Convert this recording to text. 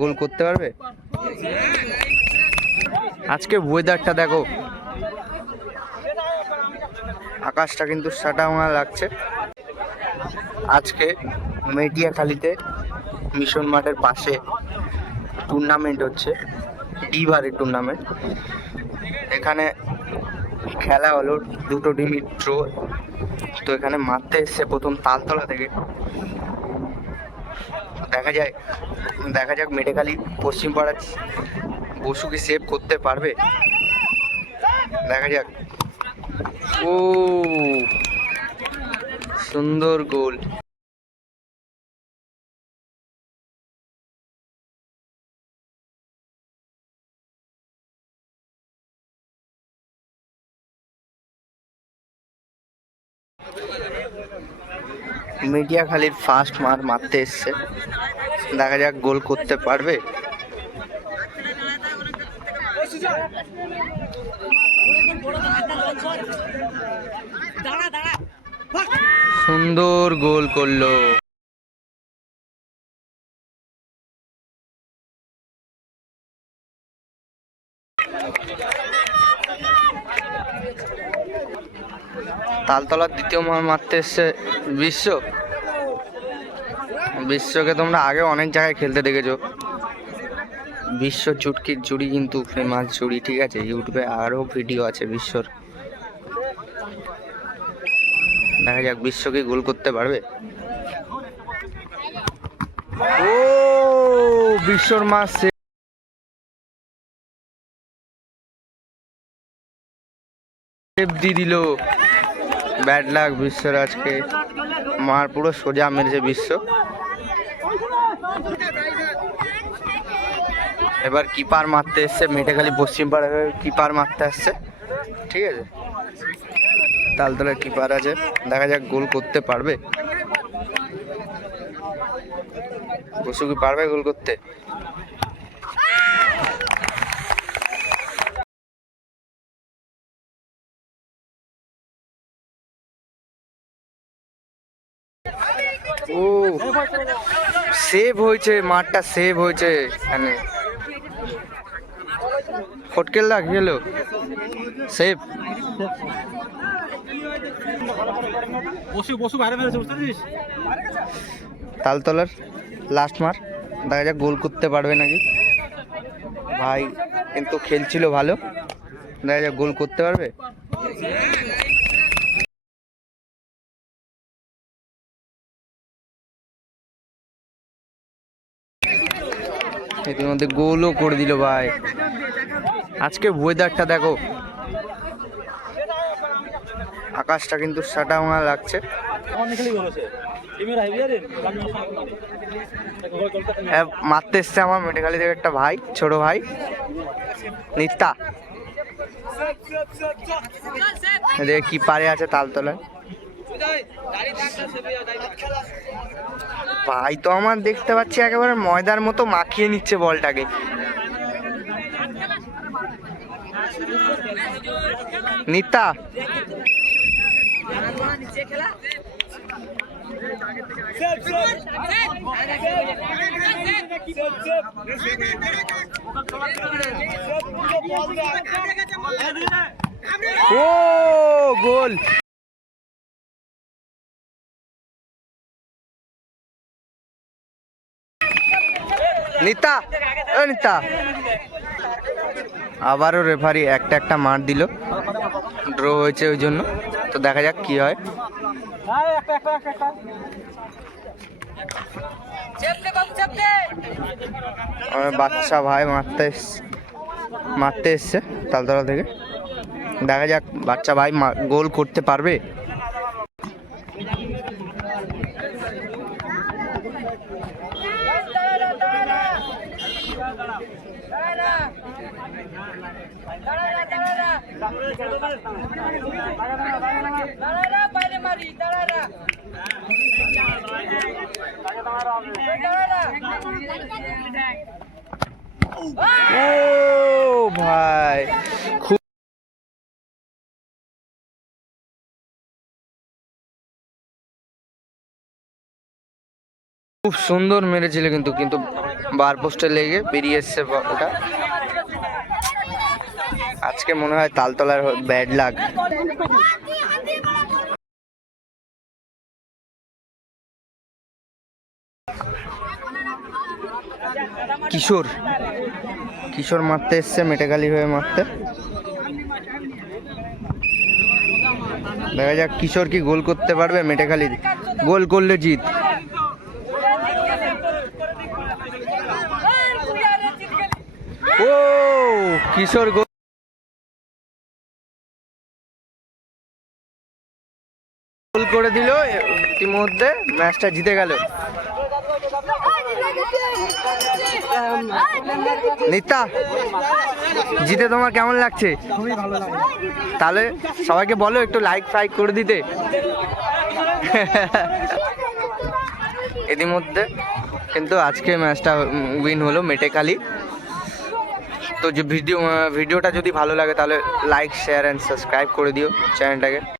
গোল করতে পারবে। আজকে ওয়েদারটা দেখো, আকাশটা কিন্তু সাটাভাঙা লাগছে। আজকে মেটিয়াখালীতে মিশন মাঠের পাশে টুর্নামেন্ট হচ্ছে, ডিভারের টুর্নামেন্ট। এখানে খেলা হলো, দুটো টিমই ড্র। তো এখানে মারতে এসছে প্রথম তালতলা থেকে। দেখা যাক মেটেখালী পশ্চিম পাড়া বসুকে সেভ করতে পারবে। দেখা যাক। ও সুন্দর গোল। মেটিয়াখালীর ফার্স্ট মারতে এসছে, দেখা যাক গোল করতে পারবে। সুন্দর গোল করলো। তালতলার দ্বিতীয় মারতে এসছে বিশ্বকে তোমরা আগে অনেক জায়গায় খেলতে দেখেছো। বিশ্ব চুটকির জুড়ি কিন্তু ফেমাস জুড়ি, ঠিক আছে? ইউটিউবে আরও ভিডিও আছে বিশ্বর। দেখা যাক বিশ্বকে গোল করতে পারবে। ও বিশ্বর মাস সেভ দিয়ে দিল। ব্যাড লাক বিশ্বর, আজকে মার পুরো সোজা মেরেছে বিশ্ব। এবার কিপার মারতে এসছে, মেটেখালী পশ্চিম পাড়ার কিপার মারতে আসছে, ঠিক আছে? তালতলার কিপার আছে, দেখা যাক গোল করতে পারবে। বসু কি পারবে গোল করতে? ও সেভ হয়েছে, মাঠটা সেভ হয়েছে। এখানে ফটকেলদা গেল সেভ। তালতলার লাস্ট মার, দেখা যাক গোল করতে পারবে নাকি। ভাই কিন্তু খেলছিল ভালো, দেখা যাক গোল করতে পারবে। ইতিমধ্যে গোলও করে দিল ভাই। আজকে ওয়েদারটা দেখো, আকাশটা কিন্তু সাটাভাঙা লাগছে। মারতে এসছে আমার মেটেখালী থেকে একটা ভাই, ছোট ভাই নিত্যা, কি পারে আছে তালতলায়। ভাই তো আমার দেখতে পাচ্ছি একেবারে ময়দার মতো মাখিয়ে নিচ্ছে বলটাকে। নিত্যা ও গোল। নিতা নিতা আবারও রেফারি একটা মার দিল, ড্র হয়েছে ওই জন্য। তো দেখা যাক কি হয়। বাচ্চা ভাই মারতে এসছে তালতলা থেকে, দেখা যাক বাচ্চা ভাই গোল করতে পারবে। ও ভাই খুব খুব সুন্দর মেরেছিল কিন্তু কিন্তু বার পোস্টে লেগে বেরিয়ে এসছে ওটা। আজকে মনে হয় তালতলার ব্যাড লাগ। কিশোর কিশোর মারতে এসছে মেটেখালি হয়ে মারতে। দেখা যাক কিশোর কি গোল করতে পারবে। মেটেখালি গোল করলে জিত। ও কিশোর গোল করে দিল, ইতিমধ্যে ম্যাচটা জিতে গেল। নিতা, জিতে তোমার কেমন লাগছে? খুবই ভালো লাগে। তাহলে সবাইকে বলো একটু লাইক ফাইক করে দিতে। ইতিমধ্যে কিন্তু আজকে ম্যাচটা উইন হলো মেটেখালি। তো যে ভিডিওটা যদি ভালো লাগে তাহলে লাইক শেয়ার অ্যান্ড সাবস্ক্রাইব করে দিও চ্যানেলটাকে।